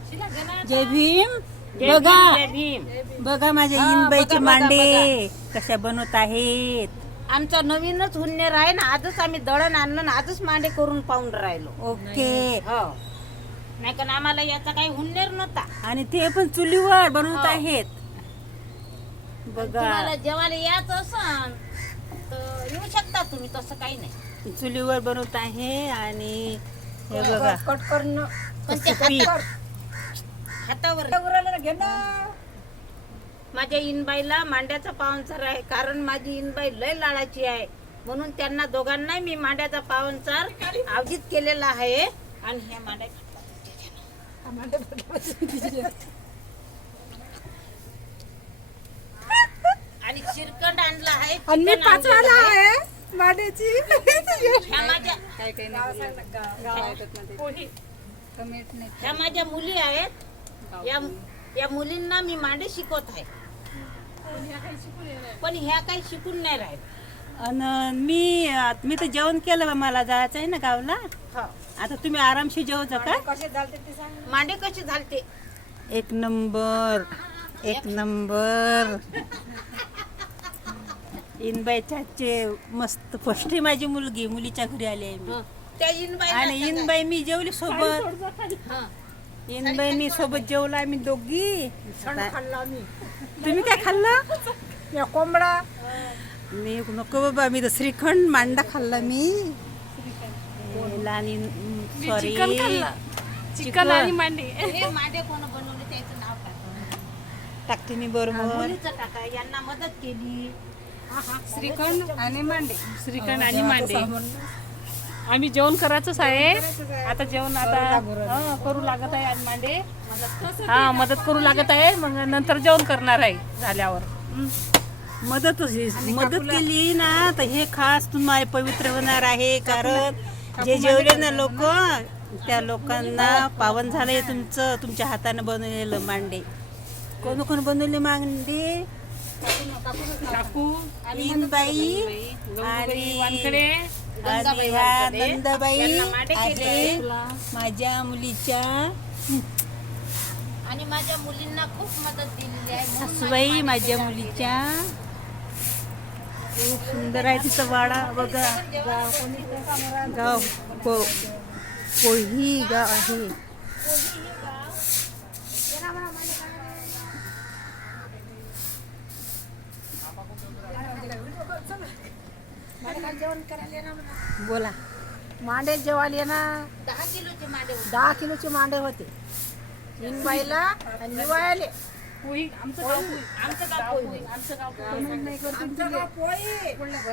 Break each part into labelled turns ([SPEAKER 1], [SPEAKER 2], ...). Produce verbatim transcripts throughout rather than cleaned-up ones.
[SPEAKER 1] जय भीम. बघा बघा माझ्या इनबाईचे मांडे कशा बनवत आहेत.
[SPEAKER 2] आमचा नवीनच हुन्नेर आहे ना, आजच आम्ही दळण आणलं ना, आजच मांडे करून पाहून राहिलो.
[SPEAKER 1] ओके.
[SPEAKER 2] हो, नाही कारण आम्हाला याचा काही हुन्नेर नव्हता.
[SPEAKER 1] आणि ते पण चुलीवर बनवत आहेत. बघा
[SPEAKER 2] तुम्हाला जेवायला यायचं असन तर येऊ शकता तुम्ही, तसं काही नाही.
[SPEAKER 1] चुलीवर बनवत आहे. आणि हे बघा
[SPEAKER 2] कट करणं पण ते
[SPEAKER 1] पीठ.
[SPEAKER 2] हातावर माझ्या इनबाईला मांड्याचा पाहुणचार आहे, कारण माझी इनबाई लय लाडाची आहे, म्हणून त्यांना दोघांना मी मांड्याचा पाहुणचार आयोजित केलेला आहे. आणि ह्या मांड्या आणि शिरकंड आणला आहे.
[SPEAKER 3] आणि मी
[SPEAKER 2] चिकन
[SPEAKER 3] पाचवाला
[SPEAKER 2] आणलेलं आहे.
[SPEAKER 3] आहे मांड्याची.
[SPEAKER 2] ह्या माझ्या ह्या माझ्या मुली आहेत. या या मुलींना मी मांडे शिकवत आहे, पण ह्या काही शिकून नाही राहिल्या.
[SPEAKER 1] आणि मी मी तर जेवण केलं बा, मला जायचं आहे ना गावला.
[SPEAKER 2] हो.
[SPEAKER 1] आता तुम्ही आरामशी जेवता का.
[SPEAKER 2] मांडे कसे झालते.
[SPEAKER 1] एक नंबर एक नंबर. इनबाईचे मस्त फर्स्ट माझी मुलगी मुलीच्या घरी आली आहे मी.
[SPEAKER 2] त्या इनबाई
[SPEAKER 1] आणि इनबाई मी जेवली सोबत. इनबाई मी सोबत जेवला आम्ही दोघी. तुम्ही काय खाल्लं.
[SPEAKER 3] कोंबडा
[SPEAKER 1] मी नको बाबा, मी तर श्रीखंड मांडा खाल्ला मी. लहान सॉरी
[SPEAKER 3] चिकन आणि मांडे.
[SPEAKER 2] हे मांडे कोण बनवले त्याचं नाव टाका.
[SPEAKER 1] टाकते मी बरोबर.
[SPEAKER 2] मुलीचं टाका. यांना मदत केली.
[SPEAKER 3] श्रीखंड आणि मांडे.
[SPEAKER 4] श्रीखंड आणि मांडे. आम्ही जेवण करायचंच आहे. आता जेवण आता हा, करू लागत आहे. आणि मांडे हा मदत करू लागत आहे. मग नंतर जेवण करणार आहे झाल्यावर.
[SPEAKER 1] मदत मदत केली ना तर हे खास तुम्हाला पवित्र होणार आहे. कारण जे जेवले ना लोक, त्या लोकांना पावन झालंय तुमचं, तुमच्या हाताने बनवलेलं मांडे. कोण कोण बनवले मांडे.
[SPEAKER 4] काकू
[SPEAKER 1] इनबाई
[SPEAKER 4] गंगूबाई वानखडे,
[SPEAKER 1] आणि ह्या नंदाबाई
[SPEAKER 2] यांना मांडे केले.
[SPEAKER 1] आहे माझ्या मुलीच्या
[SPEAKER 2] आणि माझ्या मुलींना खूप मदत दिलेली आहे. म्हणून
[SPEAKER 1] सासूबाई माझ्या मुलीच्या. खूप सुंदर आहे तिचं वाडा बघा. गाव को कोही गाव आहे. बोला.
[SPEAKER 3] मांडे जेवायला ना
[SPEAKER 2] दहा किलोचे मांडे होते.
[SPEAKER 3] दहा किलोचे मांडे होते. इनबाईला आणि निवायले.
[SPEAKER 4] पोही आमचं गाव पोही.
[SPEAKER 2] आमचं गाव पोही.
[SPEAKER 4] पोही. आमचं गाव पोही.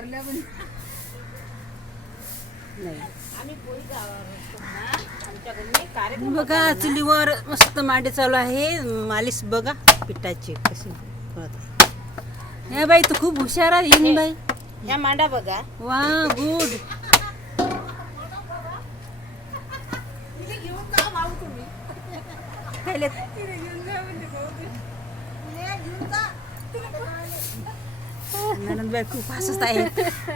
[SPEAKER 1] नाही
[SPEAKER 2] आम्ही पोही गावावर असतो ना. आमच्या घरी नाही कार्यक्रम
[SPEAKER 1] बघा चुलीवर मस्त मांडे चालू आहे. मालिश बघा पिठाची कशी करत आहे. हे बाई तू खूप हुशार आहे इन बाई.
[SPEAKER 2] ह्या मांडा बघा.
[SPEAKER 1] वा गुड. खायले नंदबाई खूप हसत आहे.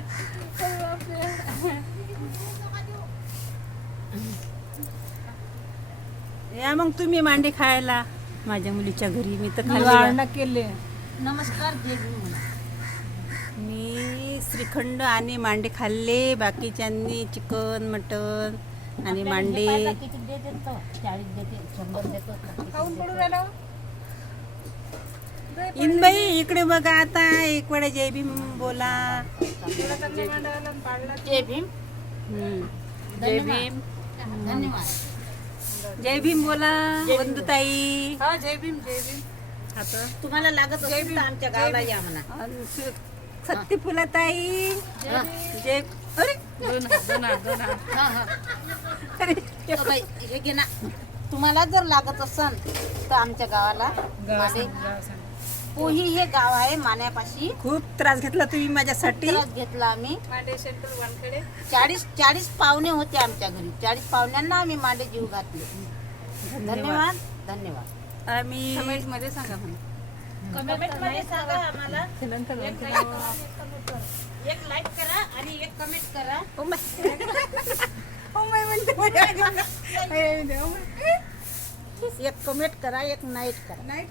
[SPEAKER 1] या मग तुम्ही मांडे खायला माझ्या मुलीच्या घरी. मी तर खाल्ली.
[SPEAKER 3] केले.
[SPEAKER 2] नमस्कार जय भीम म्हणा.
[SPEAKER 1] मी श्रीखंड आणि मांडे खाल्ले. बाकीच्यांनी चिकन मटन आणि मांडे.
[SPEAKER 2] किती देते तो? चाळीस देते, शंभर देतो.
[SPEAKER 3] खाऊन पडून राहिलो.
[SPEAKER 1] इनबाई इकडे बघा. आता एक वेळा जय भीम बोला.
[SPEAKER 2] जय भीम.
[SPEAKER 1] हम्म.
[SPEAKER 4] जय भीम.
[SPEAKER 2] धन्यवाद.
[SPEAKER 1] जय भीम बोला बंधुताई.
[SPEAKER 3] हा जय भीम जय भीम.
[SPEAKER 4] आता
[SPEAKER 2] तुम्हाला लागत असेल तर आमच्या गावाला या म्हणा.
[SPEAKER 1] अन सु- सत्ती फुलाताई. जय अरे
[SPEAKER 4] दोन हात, दोन हात, दोन हात.
[SPEAKER 2] हा, हा.
[SPEAKER 1] अरे
[SPEAKER 2] तो बाई, हे घे ना. तुम्हाला जर लागत असन तर आमच्या गावाला माने पोही हे गाव आहे मान्यापाशी.
[SPEAKER 1] खूप त्रास घेतला तुम्ही माझ्यासाठी.
[SPEAKER 2] त्रास घेतला आम्ही.
[SPEAKER 3] मांडे सेंटर वानकडे.
[SPEAKER 2] चाळीस चाळीस पाहुणे होते आमच्या घरी. चाळीस पाहुण्यांना आम्ही मांडे जीव घातले. धन्यवाद धन्यवाद.
[SPEAKER 1] आम्ही
[SPEAKER 3] कमेंट मध्ये सांगा म्हणा.
[SPEAKER 2] कमेंट मध्ये सांगा आम्हाला.
[SPEAKER 4] नंतर
[SPEAKER 2] एक लाईक एक लाईक करा आणि एक कमेंट करा.
[SPEAKER 1] ओ माय ओ माय म्हणते.
[SPEAKER 3] एक कमेंट करा, एक नाईट करा.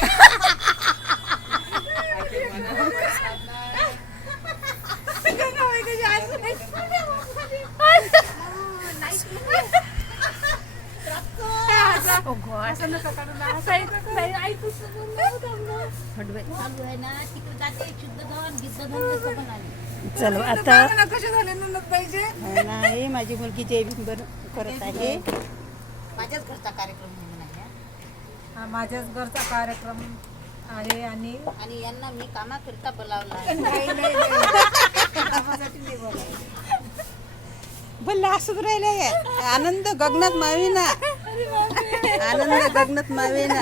[SPEAKER 4] असं नका काढू ना. असं आहे. नाही, ऐकूच नको.
[SPEAKER 2] चालू आहे ना तिकडे जाते शुद्ध धन गिद्ध धन जसं पण आले.
[SPEAKER 1] चलो आता
[SPEAKER 3] कसे झाले ननद पाहिजे.
[SPEAKER 1] नाही माझी मुलगी जय भीम बर करत आहे.
[SPEAKER 2] माझ्याच घरचा कार्यक्रम म्हणून आहे हा.
[SPEAKER 3] हा माझ्याच घरचा कार्यक्रम आहे आणि
[SPEAKER 2] आणि यांना मी कामाकरिता बोलावला आहे.
[SPEAKER 3] नाही नाही नाही. कामासाठी नाही बोलायचं.
[SPEAKER 1] भल्ला असंच राहिलंय. आनंद गगनात मावेना. आनंद गगनात मावेना.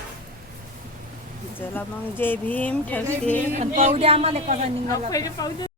[SPEAKER 1] चला मग जय भीम ठेवते.
[SPEAKER 3] पण पाहू द्या आम्हाला कसा निघाला.
[SPEAKER 4] पहिले पाहू दे.